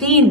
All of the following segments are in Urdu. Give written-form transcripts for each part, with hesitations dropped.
3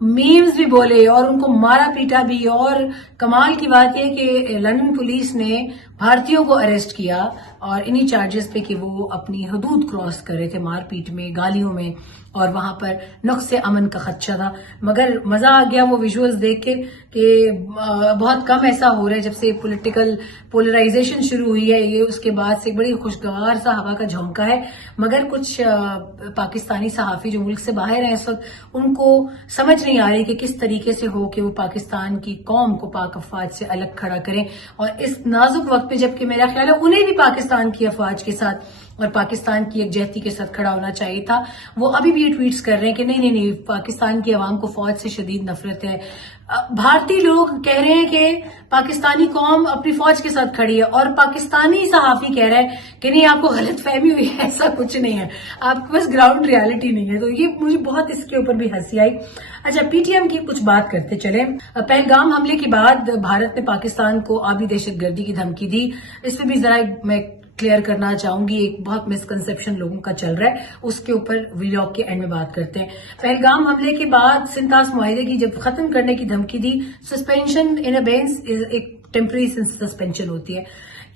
میمز بھی بولے اور ان کو مارا پیٹا بھی. اور کمال کی بات یہ کہ لندن پولیس نے بھارتیوں کو اریسٹ کیا اور انہی چارجز پہ کہ وہ اپنی حدود کراس کر رہے تھے مار پیٹ میں, گالیوں میں, اور وہاں پر نقص امن کا خدشہ تھا. مگر مزہ آ گیا وہ ویژولز دیکھ کے کہ بہت کم ایسا ہو رہا ہے جب سے پولیٹیکل پولرائزیشن شروع ہوئی ہے. یہ اس کے بعد سے بڑی خوشگوار سا ہوا کا جھونکا ہے. مگر کچھ پاکستانی صحافی جو ملک سے باہر ہیں اس وقت, ان کو سمجھ نہیں آ رہی کہ کس طریقے سے ہو کہ وہ پاکستان کی قوم کو پاک افواج سے الگ کھڑا کریں. اور اس نازک وقت پہ جبکہ میرا خیال ہے انہیں بھی پاکستان کی افواج کے ساتھ اور پاکستان کی یکجہتی کے ساتھ کھڑا ہونا چاہیے تھا, وہ ابھی بھی یہ ٹویٹس کر رہے ہیں کہ نہیں پاکستان کی عوام کو فوج سے شدید نفرت ہے. بھارتی لوگ کہہ رہے ہیں کہ پاکستانی قوم اپنی فوج کے ساتھ کھڑی ہے, اور پاکستانی صحافی کہہ رہا ہے کہ نہیں آپ کو غلط فہمی ہوئی ہے, ایسا کچھ نہیں ہے, آپ کے پاس گراؤنڈ ریالٹی نہیں ہے. تو یہ مجھے بہت اس کے اوپر بھی ہنسی آئی. اچھا, پی ٹی ایم کی کچھ بات کرتے چلیں. پہلگام حملے کے بعد بھارت نے پاکستان کو آبی دہشت گردی کی دھمکی دی. اس پہ بھی ذرا میں کلیئر کرنا چاہوں گی, ایک بہت مسکنسپشن لوگوں کا چل رہا ہے, اس کے اوپر ویلاگ کے اینڈ میں بات کرتے ہیں. پہلگام حملے کے بعد سنتاس معاہدے کی جب ختم کرنے کی دھمکی دی, سسپینشن ان ابینس ایک ٹیمپرری سسپینشن ہوتی ہے,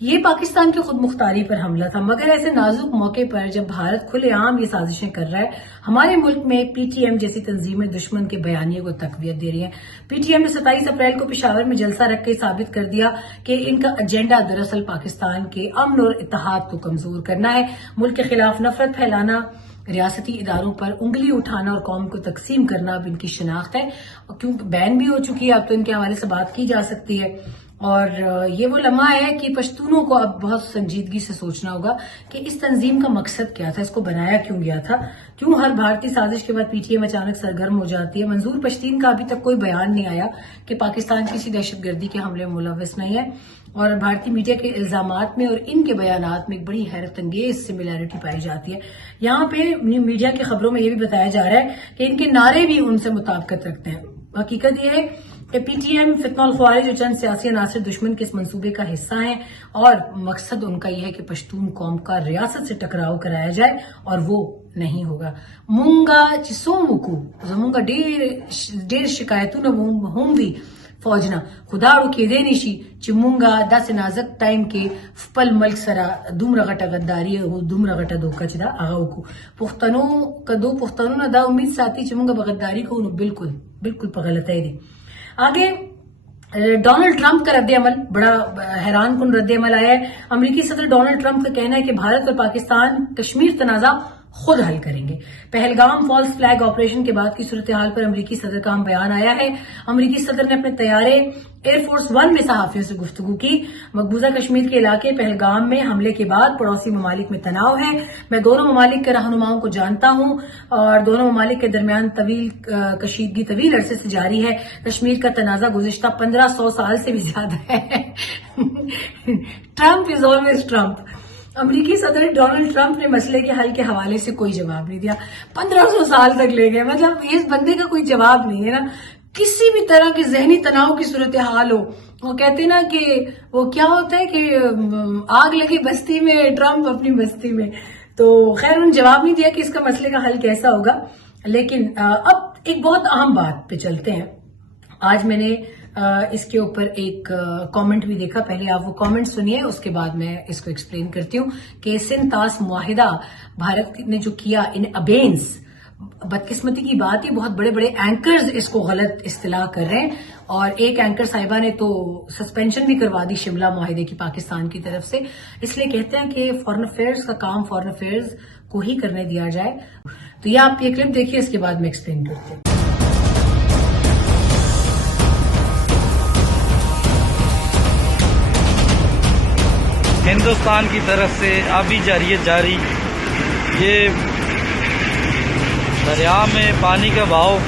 یہ پاکستان کی خود مختاری پر حملہ تھا. مگر ایسے نازک موقع پر جب بھارت کھلے عام یہ سازشیں کر رہا ہے, ہمارے ملک میں پی ٹی ایم جیسی تنظیمیں دشمن کے بیانیے کو تقویت دے رہی ہیں. پی ٹی ایم نے 27 اپریل کو پشاور میں جلسہ رکھ کے ثابت کر دیا کہ ان کا ایجنڈا دراصل پاکستان کے امن اور اتحاد کو کمزور کرنا ہے, ملک کے خلاف نفرت پھیلانا, ریاستی اداروں پر انگلی اٹھانا اور قوم کو تقسیم کرنا اب ان کی شناخت ہے. کیونکہ بین بھی ہو چکی ہے, اب تو ان کے حوالے سے بات کی جا سکتی ہے. اور یہ وہ لمحہ ہے کہ پشتونوں کو اب بہت سنجیدگی سے سوچنا ہوگا کہ اس تنظیم کا مقصد کیا تھا, اس کو بنایا کیوں گیا تھا, کیوں ہر بھارتی سازش کے بعد پی ٹی ایم اچانک سرگرم ہو جاتی ہے. منظور پشتین کا ابھی تک کوئی بیان نہیں آیا کہ پاکستان کسی دہشت گردی کے حملے میں ملوث نہیں ہے, اور بھارتی میڈیا کے الزامات میں اور ان کے بیانات میں ایک بڑی حیرت انگیز سملیرٹی پائی جاتی ہے. یہاں پہ میڈیا کی خبروں میں یہ بھی بتایا جا رہا ہے کہ ان کے نعرے بھی ان سے مطابقت رکھتے ہیں. حقیقت یہ ہے کہ پی ٹی ایم فتنہ الخوارج اور چند سیاسی عناصر دشمن کے اس منصوبے کا حصہ ہیں, اور مقصد ان کا یہ ہے کہ پشتون قوم کا ریاست سے ٹکراؤ کرایا جائے, اور وہ نہیں ہوگا. مونگا چسومکو زمونگا ډیر شکایتونه هم وی فوجنا خداړو کې دی نشي چې مونږه داسې نازک ټایم کې خپل ملک سره دومره غټه غداري او دومره غټه دوکه چې دا هغه وکړو. پښتنو کدو پښتنو نه دا امید ساتي چې مونږه به غداري کوو, نو بالکل په غلطۍ دي. آگے ڈونلڈ ٹرمپ کا رد عمل بڑا حیران کن رد عمل آیا ہے. امریکی صدر ڈونلڈ ٹرمپ کا کہنا ہے کہ بھارت اور پاکستان کشمیر تنازع خود حل کریں گے. پہلگام فالس فلیگ آپریشن کے بعد کی صورتحال پر امریکی صدر کا بیان آیا ہے. امریکی صدر نے اپنے طیارے ایئر فورس ون میں صحافیوں سے گفتگو کی. مقبوضہ کشمیر کے علاقے پہلگام میں حملے کے بعد پڑوسی ممالک میں تناؤ ہے. میں دونوں ممالک کے رہنماؤں کو جانتا ہوں اور دونوں ممالک کے درمیان کشیدگی طویل عرصے سے جاری ہے. کشمیر کا تنازع گزشتہ 1500 سال سے بھی زیادہ ہے. Trump is always Trump. امریکی صدر ڈونلڈ ٹرمپ نے مسئلے کے حل کے حوالے سے کوئی جواب نہیں دیا. 1500 سال تک لے گئے, مطلب اس بندے کا کوئی جواب نہیں ہے نا. کسی بھی طرح کے ذہنی تناؤ کی صورتحال ہو, وہ کہتے ہیں نا کہ وہ کیا ہوتا ہے کہ آگ لگی بستی میں, ٹرمپ اپنی بستی میں. تو خیر انہوں نے جواب نہیں دیا کہ اس کا مسئلے کا حل کیسا ہوگا. لیکن اب ایک بہت اہم بات پہ چلتے ہیں. آج میں نے اس کے اوپر ایک کامنٹ بھی دیکھا, پہلے آپ وہ کامنٹ سنیے, اس کے بعد میں اس کو ایکسپلین کرتی ہوں کہ سنتاس معاہدہ بھارت نے جو کیا ان ابینس, بدقسمتی کی بات ہے بہت بڑے بڑے اینکرز اس کو غلط اصطلاح کر رہے ہیں, اور ایک اینکر صاحبہ نے تو سسپینشن بھی کروا دی شملہ معاہدے کی پاکستان کی طرف سے. اس لیے کہتے ہیں کہ فارن افیئرز کا کام فارن افیئرز کو ہی کرنے دیا جائے. تو یہ آپ یہ کلپ دیکھیے, اس کے بعد میں ایکسپلین کرتی ہوں. ہندوستان کی طرف سے آبی جاریت جاری, یہ دریا میں پانی کا بہاؤ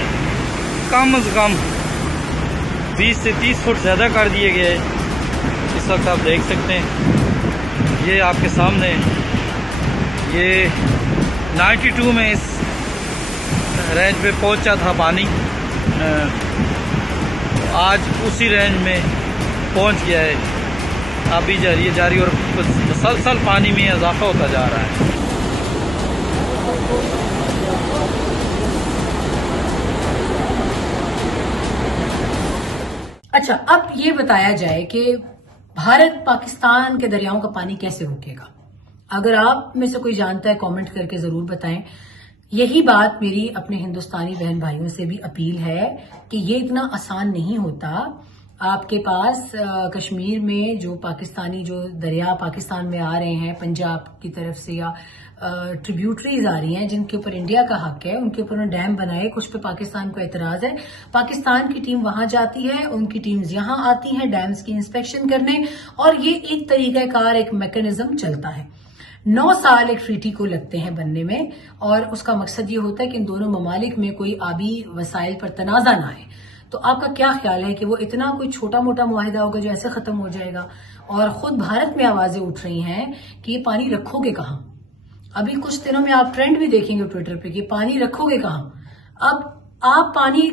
کم از کم 20 سے 30 فٹ زیادہ کر دیے گئے. اس وقت آپ دیکھ سکتے ہیں, یہ آپ کے سامنے, یہ 92 میں اس رینج پہ پہنچا تھا پانی, آج اسی رینج میں پہنچ گیا ہے. آبی جاری اور مسلسل پانی میں اضافہ ہوتا جا رہا ہے. اچھا، اب یہ بتایا جائے کہ بھارت پاکستان کے دریاؤں کا پانی کیسے روکے گا؟ اگر آپ میں سے کوئی جانتا ہے کامنٹ کر کے ضرور بتائیں. یہی بات میری اپنے ہندوستانی بہن بھائیوں سے بھی اپیل ہے کہ یہ اتنا آسان نہیں ہوتا. آپ کے پاس کشمیر میں جو پاکستانی جو دریا پاکستان میں آ رہے ہیں پنجاب کی طرف سے یا ٹریبیوٹریز آ رہی ہیں جن کے اوپر انڈیا کا حق ہے، ان کے اوپر ڈیم بنائے، کچھ پہ پاکستان کو اعتراض ہے. پاکستان کی ٹیم وہاں جاتی ہے، ان کی ٹیمز یہاں آتی ہیں ڈیمز کی انسپیکشن کرنے، اور یہ ایک طریقہ کار ایک میکانزم چلتا ہے. 9 سال ایک ٹریٹی کو لگتے ہیں بننے میں، اور اس کا مقصد یہ ہوتا ہے کہ ان دونوں ممالک میں کوئی آبی وسائل پر تنازع نہ آئے. تو آپ کا کیا خیال ہے کہ وہ اتنا کوئی چھوٹا موٹا معاہدہ ہوگا جو ایسے ختم ہو جائے گا؟ اور خود بھارت میں آوازیں اٹھ رہی ہیں کہ یہ پانی رکھو گے کہاں؟ ابھی کچھ دنوں میں آپ ٹرینڈ بھی دیکھیں گے ٹویٹر پہ کہ پانی رکھو گے کہاں. اب آپ پانی،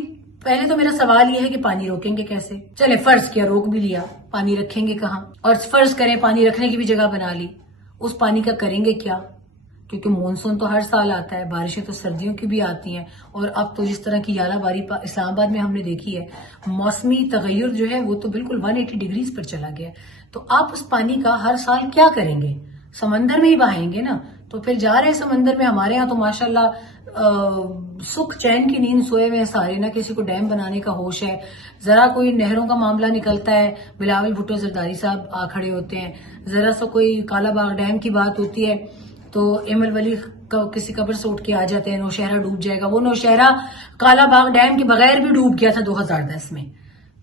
پہلے تو میرا سوال یہ ہے کہ پانی روکیں گے کیسے؟ چلے فرض کیا روک بھی لیا، پانی رکھیں گے کہاں؟ اور فرض کریں پانی رکھنے کی بھی جگہ بنا لی، اس پانی کا کریں گے کیا؟ کیونکہ مونسون تو ہر سال آتا ہے، بارشیں تو سردیوں کی بھی آتی ہیں، اور اب تو جس طرح کی یالہ باری اسلام آباد میں ہم نے دیکھی ہے، موسمی تغیر جو ہے وہ تو بالکل 180 ڈگریز پر چلا گیا. تو آپ اس پانی کا ہر سال کیا کریں گے؟ سمندر میں ہی بہائیں گے نا. تو پھر جا رہے ہیں سمندر میں. ہمارے ہاں تو ماشاءاللہ سکھ چین کی نیند سوئے ہوئے ہیں سارے، نہ کسی کو ڈیم بنانے کا ہوش ہے. ذرا کوئی نہروں کا معاملہ نکلتا ہے، بلاول بھٹو زرداری صاحب آ کھڑے ہوتے ہیں. ذرا سا کوئی کالا باغ ڈیم کی بات ہوتی ہے تو ایمل ولی کسی قبر سے اٹھ کے آ جاتے ہیں نوشہرہ ڈوب جائے گا. وہ نوشہرہ کالا باغ ڈیم کے بغیر بھی ڈوب گیا تھا 2010 میں.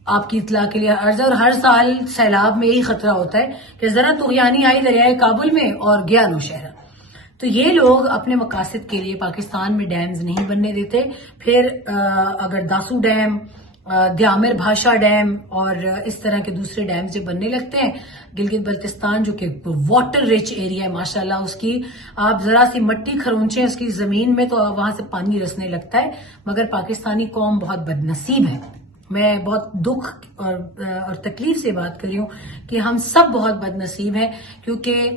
آپ کی اطلاع کے لیے عرض ہے. اور ہر سال سیلاب میں یہی خطرہ ہوتا ہے کہ ذرا طغیانی آئی دریائے کابل میں اور گیا نوشہرہ. تو یہ لوگ اپنے مقاصد کے لیے پاکستان میں ڈیمز نہیں بننے دیتے. پھر اگر داسو ڈیم، دیامر بھاشا ڈیم اور اس طرح کے دوسرے ڈیمز جو بننے لگتے ہیں، گلگت بلتستان جو کہ واٹر رچ ایریا ہے ماشاءاللہ، اس کی آپ ذرا سی مٹی کھرونچیں اس کی زمین میں تو وہاں سے پانی رسنے لگتا ہے. مگر پاکستانی قوم بہت بد نصیب ہے. میں بہت دکھ اور تکلیف سے بات کر رہی ہوں کہ ہم سب بہت بد نصیب ہیں، کیونکہ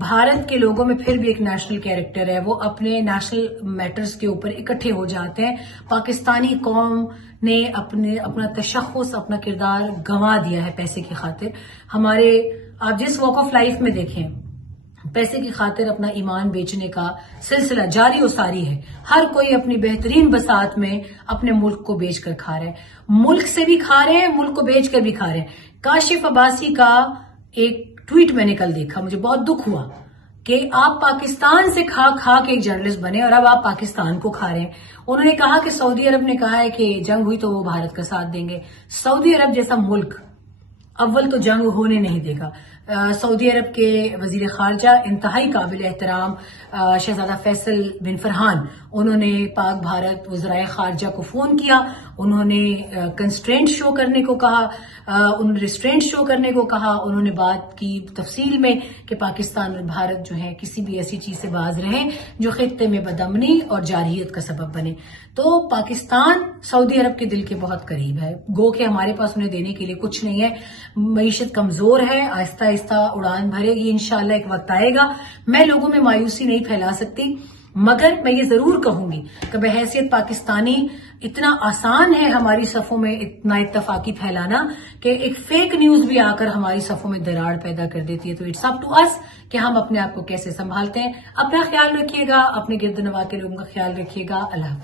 بھارت کے لوگوں میں پھر بھی ایک نیشنل کیریکٹر ہے. وہ اپنے نیشنل میٹرز کے اوپر اکٹھے ہو جاتے ہیں. پاکستانی قوم نے اپنا تشخص، اپنا کردار گنوا دیا ہے پیسے کی خاطر. ہمارے آپ جس واک آف لائف میں دیکھیں، پیسے کی خاطر اپنا ایمان بیچنے کا سلسلہ جاری و ساری ہے. ہر کوئی اپنی بہترین بساط میں اپنے ملک کو بیچ کر کھا رہے ہیں. ملک سے بھی کھا رہے ہیں، ملک کو بیچ کر بھی کھا رہے ہیں. کاشف عباسی کا ایک ٹویٹ میں نے کل دیکھا، مجھے بہت دکھ ہوا کہ آپ پاکستان سے کھا کھا کے ایک جرنلسٹ بنے اور اب آپ پاکستان کو کھا رہے ہیں. انہوں نے کہا کہ سعودی عرب نے کہا ہے کہ جنگ ہوئی تو وہ بھارت کا ساتھ دیں گے. سعودی عرب جیسا ملک اول تو جنگ ہونے نہیں دے گا. سعودی عرب کے وزیر خارجہ انتہائی قابل احترام شہزادہ فیصل بن فرحان، انہوں نے پاک بھارت وزرائے خارجہ کو فون کیا. انہوں نے کنسٹرینٹ شو کرنے کو کہا، ریسٹرینٹ شو کرنے کو کہا. انہوں نے بات کی تفصیل میں کہ پاکستان اور بھارت جو ہے کسی بھی ایسی چیز سے باز رہیں جو خطے میں بدامنی اور جارحیت کا سبب بنے. تو پاکستان سعودی عرب کے دل کے بہت قریب ہے. گو کہ ہمارے پاس انہیں دینے کے لیے کچھ نہیں ہے. معیشت کمزور ہے، آہستہ آہستہ اڑان بھرے گی انشاءاللہ. ایک وقت آئے گا. میں لوگوں میں مایوسی نہیں پھیلا سکتی، مگر میں یہ ضرور کہوں گی کہ بحیثیت پاکستانی اتنا آسان ہے ہماری صفوں میں اتنا اتفاقی پھیلانا کہ ایک فیک نیوز بھی آ کر ہماری صفوں میں دراڑ پیدا کر دیتی ہے. تو اٹس اپ ٹو اس کہ ہم اپنے آپ کو کیسے سنبھالتے ہیں. اپنا خیال رکھیے گا، اپنے گرد نواح کے لوگوں کا خیال رکھیے گا. اللہ حافظ.